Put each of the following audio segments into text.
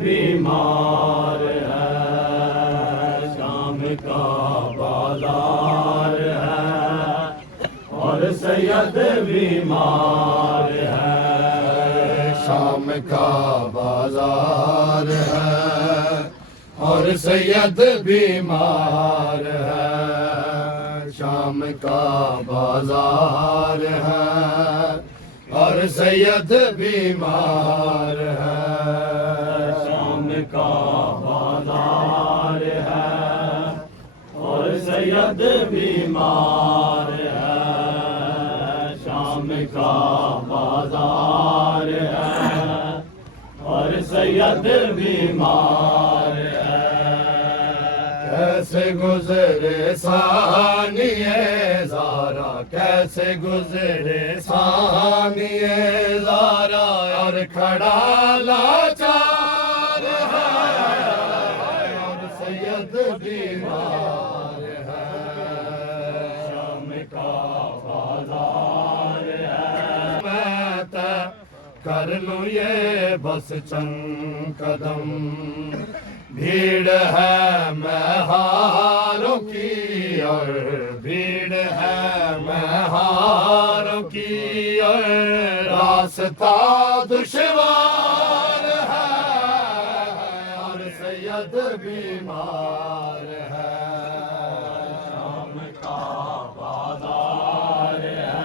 बीमार है, शाम का बाजार है और सैयद बीमार है। शाम का बाजार है और सैयद बीमार है। शाम का बाजार है और सैयद बीमार है। शाम का बाजार है और सैयद बीमार है। शाम का बाजार है और सैयद बीमार है। कैसे गुजरे सानिए ज़ारा, कैसे गुजरे सानिए ज़ारा, और खड़ा लाचार है और सैयद बीमार है। शाम का बाजार है, मैं तय कर लूँ ये बस चंद कदम, भीड़ है मैं हारों की और भीड़ है मैं हारों की, और रास्ता दुश्वार है और सैयद बीमार है। शाम का बाजार है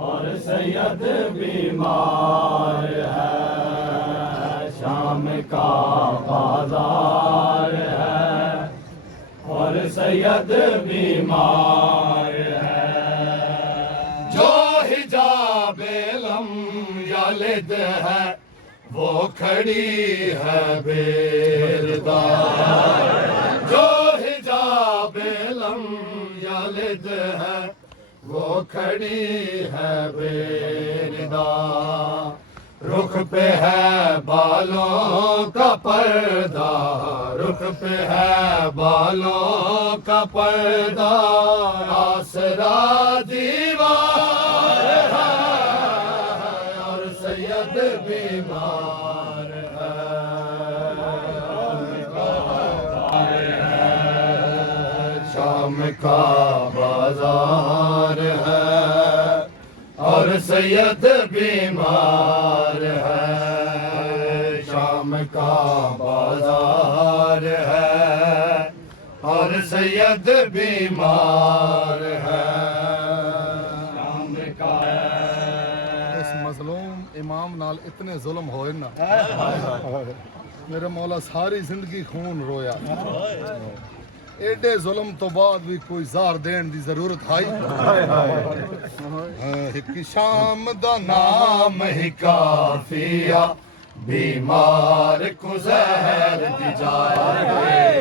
और सैयद बीमार है। शाम का बाजार है और सैयद बीमार है। जो हिजाबे लम यालिद है वो खड़ी है बेरदार। जो हिजाबे लम यालिद है वो खड़ी है बेरदार। रुख पे है बालों का पर्दा, रुख पे है बालों का पर्दा, आसरा दीवार है और सैयद बीमार है। शाम का बाजार है और सैयद बीमार है। शाम का बाजार है और सैयद बीमार है। शाम का इस मजलूम इमाम नाल इतने जुल्म होए ना, मेरे मौला सारी जिंदगी खून रोया। एडे जुल्म तो बाद भी कोई जार देने की जरूरत आई। एक शाम दा नाम ही काफिया, बीमार को जहर दी जाए।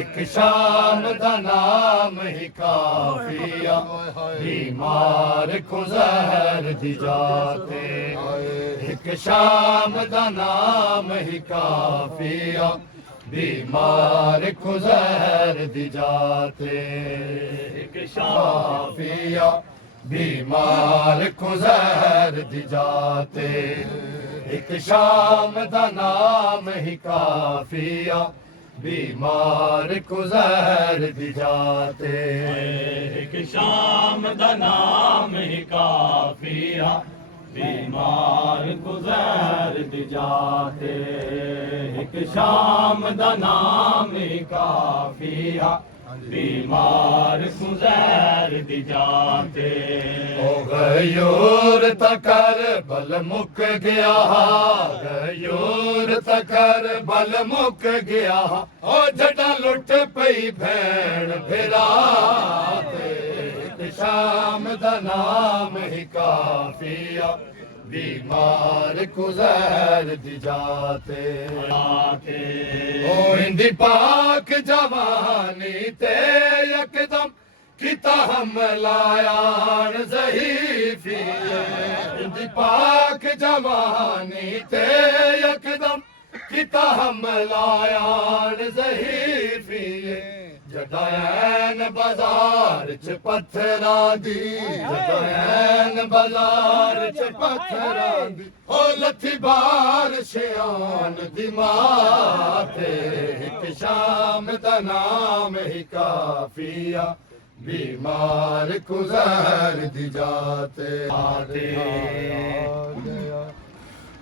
एक शाम दा नाम ही काफिया, बीमार को जहर दी जाते। एक शाम दा नाम ही काफिया, बीमार को जहर दी जाते। एक काफिया बीमार को जहर दी जाते। एक शाम दा नाम ही काफिया, बीमार को जहर दी जाते। एक शाम दा नाम ही काफिया, बीमार गुजर दी जाते। एक शाम दा नाम ही काफिया, बीमार गुजर दी जाते। ओ गयूर तकर बल मुक गया, गयूर तकर बल मुक गया। ओ जड़ा लुट पई भैन फिराते। एक शाम दा नाम ही काफिया, बीमार को जहर दी जाते। ओ इंदी पाक जवानी ते यकदम किता हमलायान ज़हीफ़ी। इंदी पाक जवानी ते यकदम किता हमलायान ज़हीफ़ी। जदायन बाजार च पत्थरां दी जदायन बाजार च पत्थरां दी ओ लथी बारिश आन दी माते एक शाम दा नाम ही काफिया बीमार गुजर दी जाते आते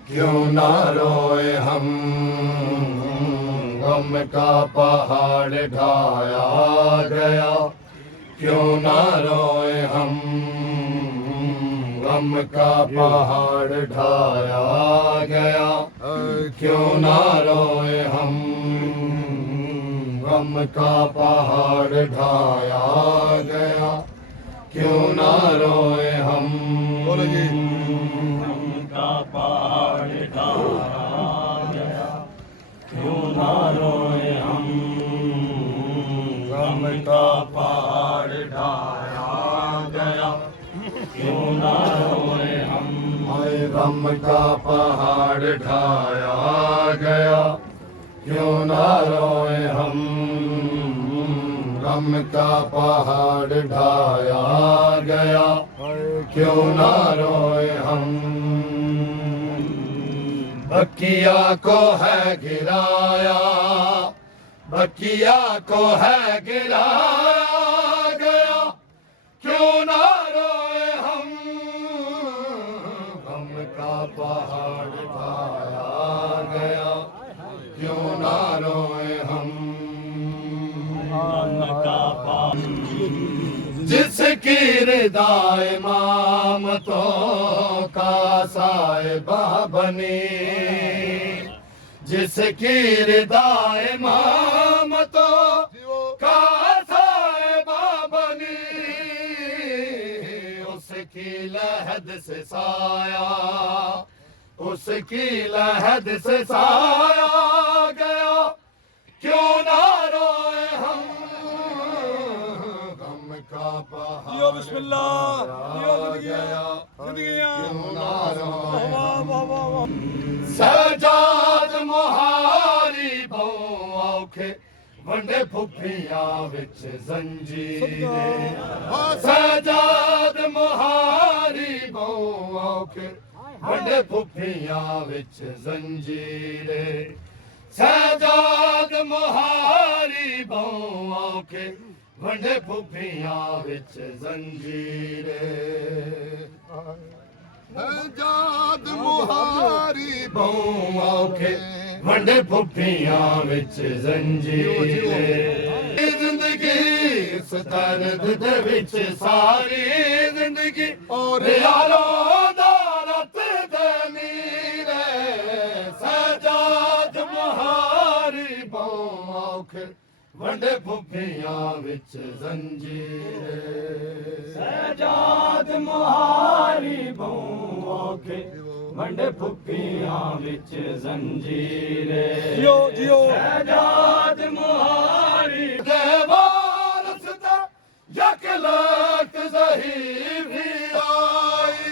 क्यों ना रोए हम गम का पहाड़ ढाया गया क्यों ना रोए हम गम का पहाड़ ढाया गया क्यों ना रोए हम गम का पहाड़ ढाया गया क्यों ना रोए हम का पहाड़ ढाया गया क्यों ना रोए हम गम का पहाड़ ढाया गया क्यों ना रोए हम हाय गम का पहाड़ ढाया गया क्यों ना रोए हम गम का पहाड़ ढाया गया क्यों ना रोए हम बकिया को है गिराया बकिया को है गिराया गया क्यों ना रोए हम गम का पहाड़ ढाया गया क्यों ना रोए हम गम का पहाड़ जिसकी रिदाए मामतों का साहिबा बनी जिसकी रिदाए मामतों का साहिबा बनी उसकी लहद से साया उसकी लहद से साया गया क्यों ना रोए हम गम का पहाड़ बिस्मिल्लाह गया क्यों ना रोए सजाद मुहारी बहु औखे वंडे फुफियां विच जंजीरे सजाद मुहारी बहु औखे वंडे फुफियां विच जंजीरे सजाद मुहारी बहु औखे वंडे फुफियां विच जंजीरे सजाद मुहारी बहु औखे वंडे फुफियां विच जंजीरे जिंदगी इस दर्द दे विच सारी जिंदगी और यारो दारत दे नीरे सजाद मुहारी बहु औखे वंडे फुफियां विच जंजीरे सजाद मुहारी बहु औखे वंडे फुफियां विच जंजीरे जियो जियो सजाद मुहारी देवारस दा यक लाख ज़हीफ़ी आई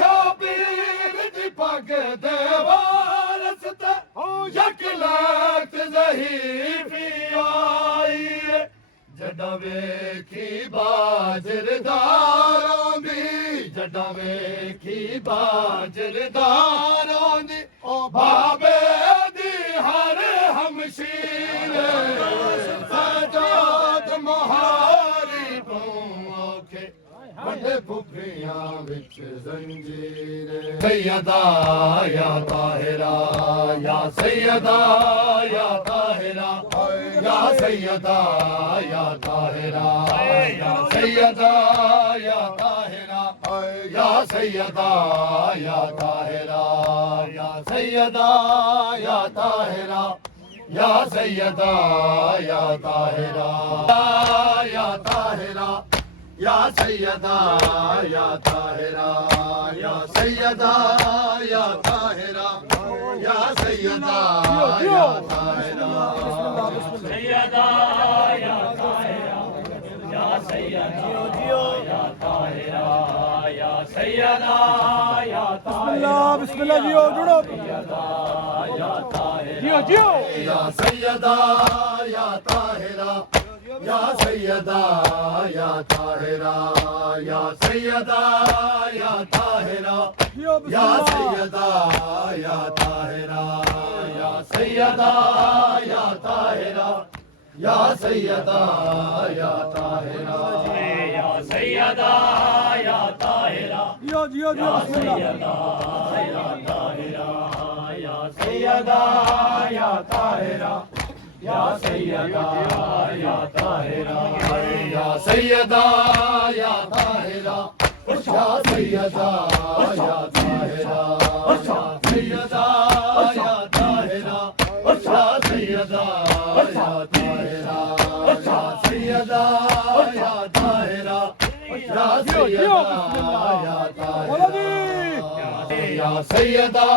शबीर दी पग देवारस दा यक लाख ज़हीफ़ी आई जड़ा वेखी बाजरदारों दी जड़ा वेखी बाजरदारों दी ओ बाबे दी हर हमशीर सजाद मुहारी बहु औखे वंडे फुफियां विच जंजीरे सैयदा या ताहिरा या सैयदा या ताहिरा या सैयदा या ताहिरा या सैयदा या ताहिरा या सैयदा या ताहिरा या सैयदा या ताहिरा या सैयदा या ताहिरा या ताहिरा या सैयदा या ताहिरा या सैयदा या ताहिरा या सैयदा या ताहिरा सैयदा या ताहिरा या सैयदा या ताहिरा या सैयदा या ताहिरा बिस्मिल्लाह जियो जुड़ो या ताहिरा जियो जियो या सैयदा या ताहिरा या सैयदा या ताहिरा या सैयदा या ताहिरा जियो या बिस्मिल्लाह सैयदा या ताहिरा या सैयदा या ताहिरा या सैयदा या ताहिरा या सैयदा या ताहिरा जियो जियो जियो बिस्मिल्लाह या ताहिरा या सैयदा या ताहिरा या सैयदा या ताहिरा या सैयदा या ताहिरा या सैयदा या ताहिरा या सैयदा या ताहिरा या सैयदा या ताहिरा या सैयदा या ताहिरा या सैयदा या बोलो ताहिरा जी या सैयदा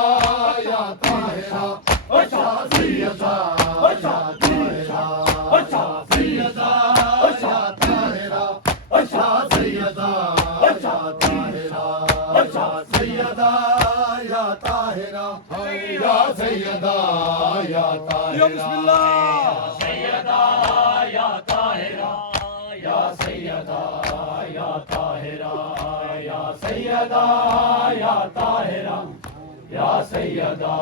या ताहिरा या सैयदा या ताहिरा या सैयदा या ताहिरा या सैयदा या ताहिरा या सैयदा या ताहिरा या सैयदा या जियो ताहिरा बिस्मिल्लाह सैयदा या ताहिरा या सैयदा या ताहिरा या सैयदा या ताहिरा या सैयदा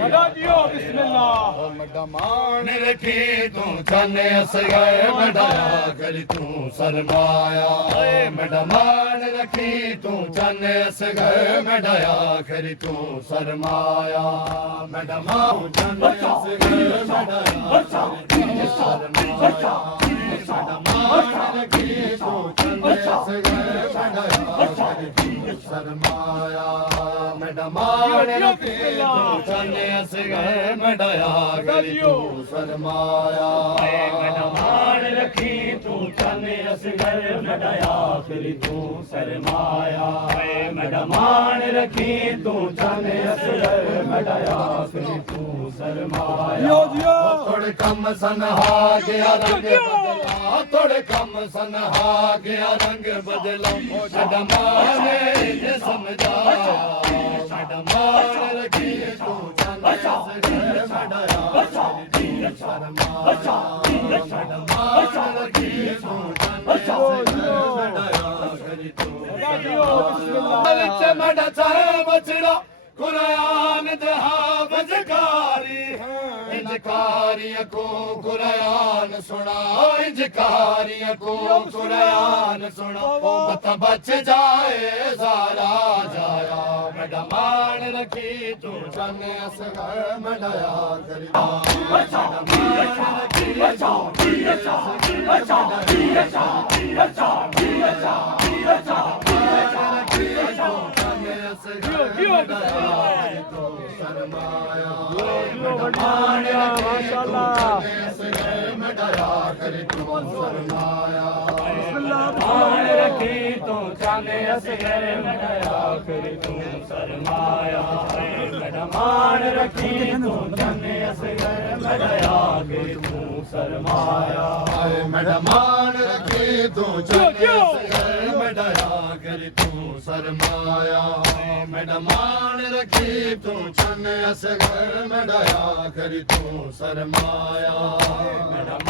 सदा जियो बिस्मिल्लाह मड्डा मान रखी तू जाने असगर मडाया कर तू सरमाया मड्डा मान रखी तू जाने असगर मडाया कर तू सरमाया मड्डा मान जाने असगर मडाया सरमाया मड्डा मान रखी तू जाने असगर मडाया कर तू सरमाया मड्डा मान रखी तू जाने असगर मडाया कर तू सरमाया मान रखी तू चने असगर मडया फिर तू सरमाया मान रखी तू चने असगर मडया फिर तू सरमाया जियो जियो थोड़े कम सनहा गया रंग बदला थोड़े कम सनहा गया रंग बदला डमाने ने समझाया डमान रखी तू जाने असगर मडाया शर्माया डमान रखी तू जाने असगर मडाया करी तू जियो बिस्मिल्लाह विच मड चाहे बचड़ा कुरान दहा बजकारी इंजकारियों को कुरान सुना इंजकारियों को कुरान सुना मत बच जाए सारा जाया मडा मान रखी तू जाने असगर मडाया करी मान रखी तू चने असगर मडया फिर तू सरमाया मान रखी तू चने असगर मडया फिर तू सरमाया मान रखी तू जाने असगर मडाया कर तू सरमाया मान रखी तू जाने असगर मडाया कर तू सरमाया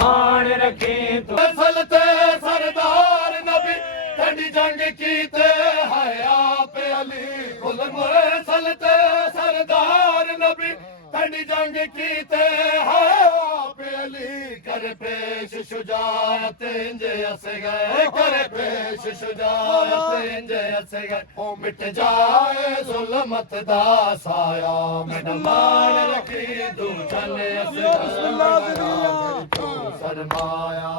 मान रखी तू फलते सरदार नबी ठंडी जंग कीते है आप अली कुल मोए फलते सरदार नबी ठंडी जंग कीते है आप अली कर पेश शुजात इंजे अस गए कर पेश शुजात इंजे अस गए ओ मिट जाए जुल्मत दा साया मान रखी तू चले अस तू सरमाया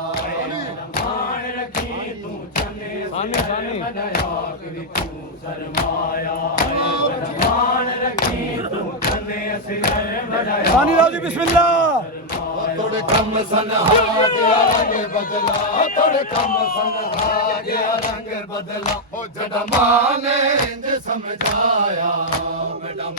मान रखी तू चने असगर मडया फिर तू सरमाया मान रखी तू चने असगर मडया रानी राजी बिस्मिल्लाह थोड़े कम सनहा गया रंग बदला थोड़े कम सनहा गया रंग बदला ओ जड़ा माने इंज समझाया मैडम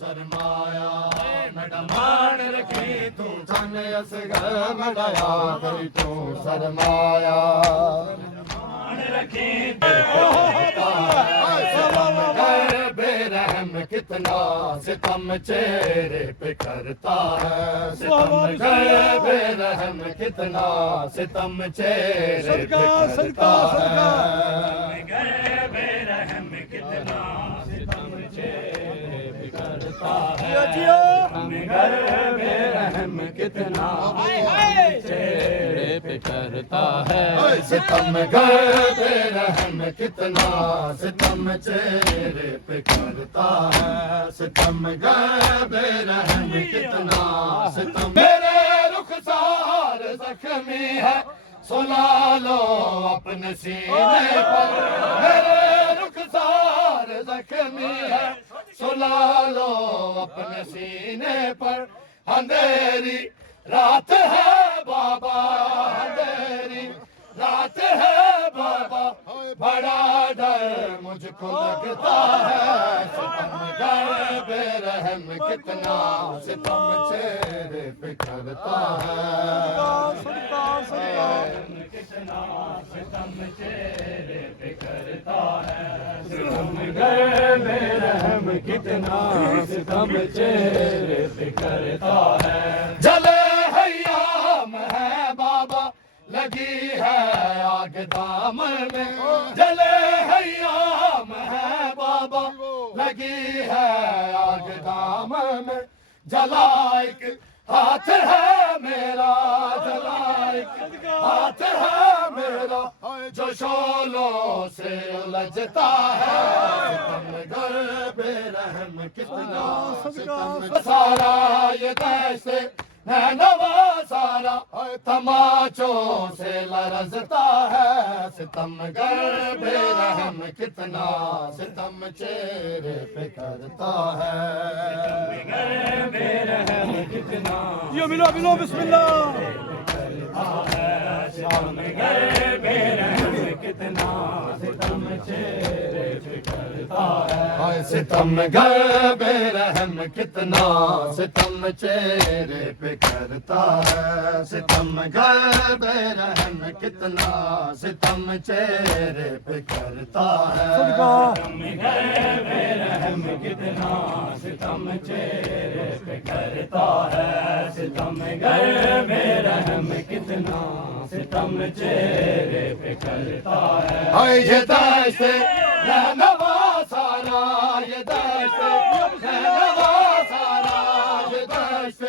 सरमाया मान रखी तू सन असगर मड़ाया करी तू सरमाया रखी बेरहम कितना सितम चेहरे पे करता है सितम बेरहम कितना सितम चेहरे पे करता है बेरहम कितना सितम चेहरे पे करता है घर बेरहम कितना चेहरे पे करता है सितम बेरहम कितना सितम चेहरे पे करता है सितम बेरहम कितना सितम मेरे रुखसार जख्मी है सुला लो अपने सीने पर मेरे रुखसार जख्मी है सुला लो अपने सीने पर अंधेरी रात है बाबा अंधेरी रात है बाबा बड़ा डर मुझको लगता है सितम बेरहम कितना सितम चेहरे पे करता है कितना सितम चेहरे पे करता है सितम घर बेरहम कितना सितम चेहरे पे करता है जले हयाम है बाबा लगी है आग दामन में जले हयाम है बाबा लगी है आग दामन में जलाइक हाथ है मेरा जलाइक हाथ है मेरा जो शोलों से उलझता है सितम घर बेरहम कितना सितम सारा ये कैसे नवा सारा तमाचों से लरजता है सितम घर बेरहम कितना सितम चेहरे पे करता है घर बेरहम कितना यो मिलो मिलो बिस्मिल्लाह सितम घर बेरहम कितना सितम चेहरे पे करता है सितम घर बेरहम कितना सितम चेहरे पे करता है सितम घर बेरहम कितना सितम चेहरे पे करता है घर बेरहम कितना सितम चेहरे पे करता है सितम घर बेरहम कितना सितम चेहरे पे करता है ये दश्त नवा सारा ये दश्त नवा सारा ये दश्त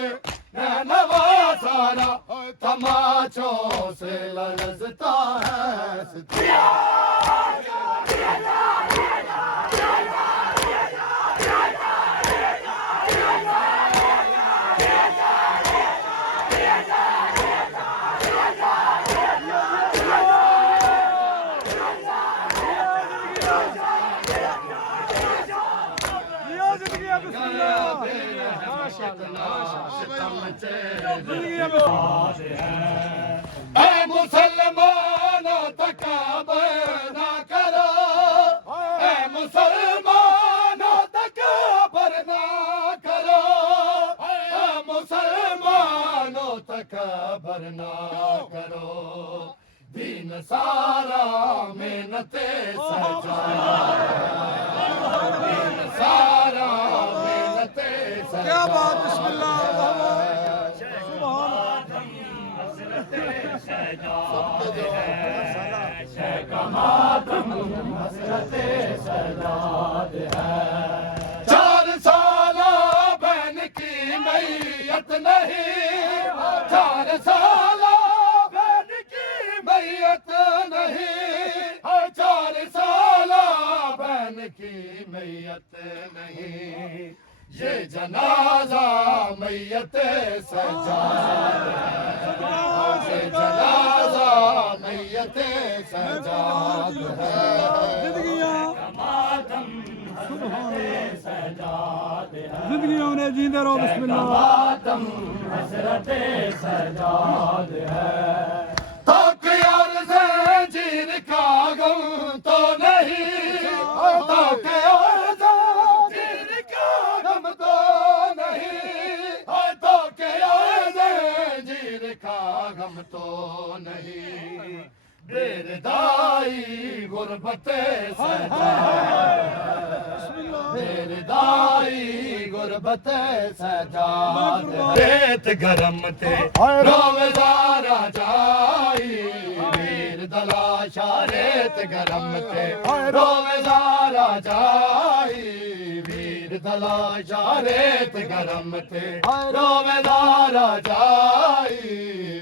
नवा सारा तमाचों से लरजता है ऐ मुसलमानों तकबर ना करो ऐ मुसलमानों तकबर ना करो ऐ मुसलमानों तकबर ना करो दीन सारा मेहनते सजा दीन सारा मेहनते सजा क्या बात बिस्मिल्लाह चार साला बहन की मैयत नहीं चार साला बहन की मैयत नहीं चार साला बहन की मैयत नहीं ये जनाजा मैयत सजा ये जनाजा मैयत सजा जिंदगी उन्हें जींदे रहो बिस्मिल्लाह तक यार से जंजीर का गम तो नहीं तो के जंजीर का गम तो नहीं तो के जंजीर का गम तो नहीं बेरदाई गुरबत सजा बेरदाई गुरबत सजा रेत गरम ते रोवेदारा जाई वीर दलाशा रेत गरम ते रोवेदारा जाई वीर दलाशा रेत गरम ते रोवेदारा जाई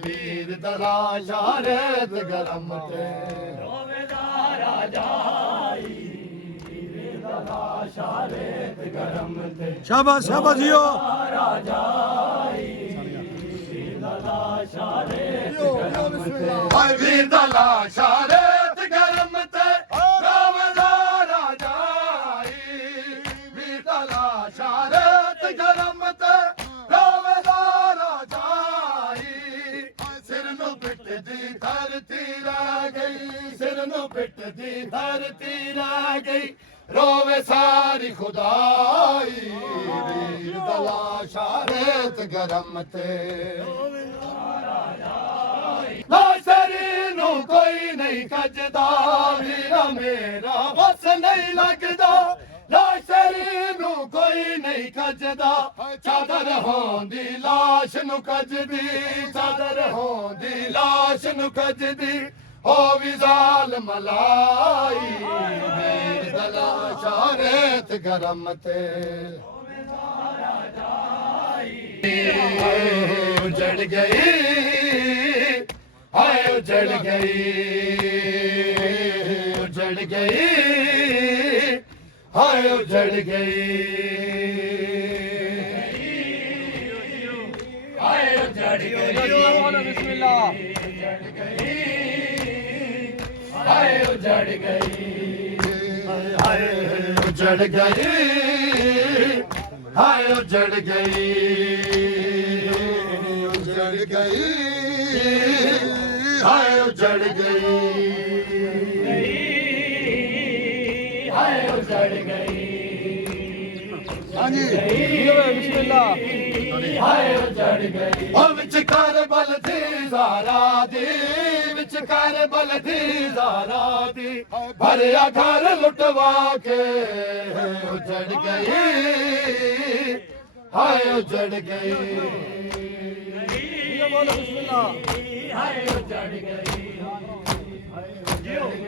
वीर दलाशा रेत गरम ते रोवेदारा जाई वीर दलाशा रेत गरम ते शाबाश शाबाश जियो हाय वीर दलाशा रेत गरम ते रोवेदारा जाई वीर दलाशा रेत गरम ते रोवेदारा जाई सिर नु पिट दी धरती रह गई सिर नु पिट दी धरती रह गई रोवे सारी खुदाई वीर दलाशा रेत गरम ते लाशरी नू कोई नहीं कजदा वीरा मेरा बस नहीं लगदा लाशरी नू कोई नहीं कजदा चादर होंदी लाश नू कजदी चादर होंदी लाश नू कजदी हो विजाल मलाई वीर दलाशा रेत गरम ते उजड़ गई हाय उजड़ गई उजड़ गई हाय उजड़ गई हाय उजड़ गई बिस्मिल्लाह हाय उजड़ गई हाय उजड़ गई हाय उजड़ गई उजड़ गई हाय उजड़ गई हाय उजड़ गई हाँ जी बिस्मिल्लाह हाय उजड़ गई ओ विचकार बल थी ज़ारा दी विचकार बल थी ज़ारा दी भरिया घर लुटवा के उजड़ गई हाय उजड़ गई बोलो बिस्मिल्लाह हाय उजड़ गई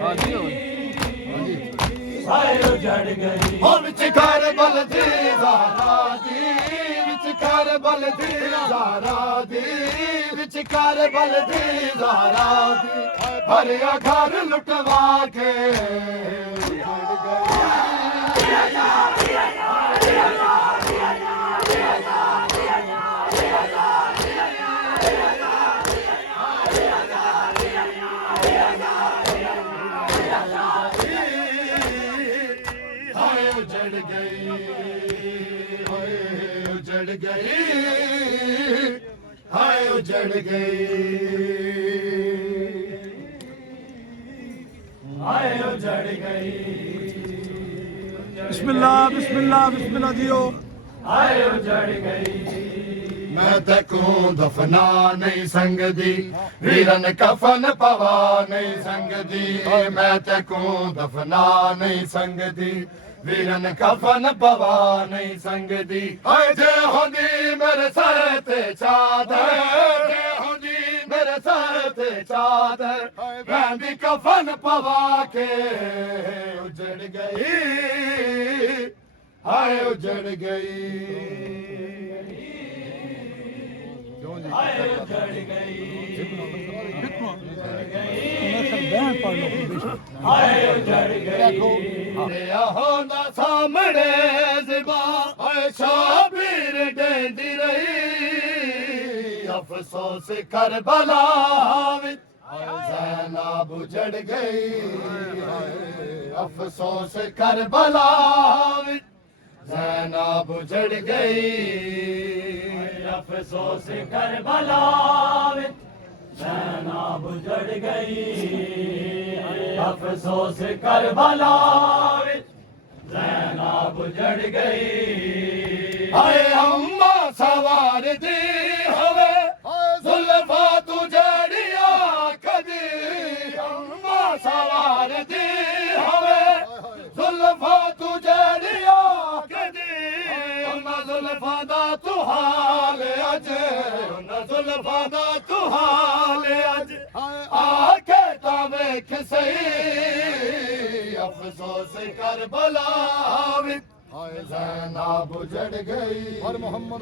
हाँ जी हाय उजड़ गई ओ विचकार बल थी ज़ारा दी विचकार बल थी ज़ारा दी विचकार बल थी ज़ारा दी भरिया घर लुटवा के उजड़ गई हाय उजड़ गई हाय उजड़ गई हाय उजड़ गई हाय उजड़ गई बिस्मिल्लाह बिस्मिल्लाह बिस्मिल्लाह जियो हाय उजड़ गई मैं तकूं दफना नहीं संगदी वीरन कफन पवा नहीं संगदी मैं तकूं दफना नहीं संगदी वीरन कफन पवा नहीं संगदी जे होंदी मेरे सर ते चादर जे होंदी मेरे सर ते चादर मैं कफन पवा के उजड़ गई हाय उजड़ गई हाय उजड़ गई पढ़ लो बेशक हाय उजड़ गई होना सामने ज़िबा शाबीर डेंदी रही अफसोस करबला विच ज़ैनब उजड़ गई अफसोस करबला विच ज़ैनब उजड़ गई अफसोस करबला विच जैनाब उजड़ गई अफसोस करबला विच जैनाब उजड़ गई हाय अम्मा सवार दी हवे जुल्फा तू जड़िया कदी अम्मा सवार दी हवे जुल्फा तू जड़िया कदी उन्ना जुल्फा दा तू हाल अज उन्ना जुल्फा दा तू हाल अज आके ता वेख सही अफसोस करबला विच हाय ज़ैनब उजड़ गई और मोहम्मद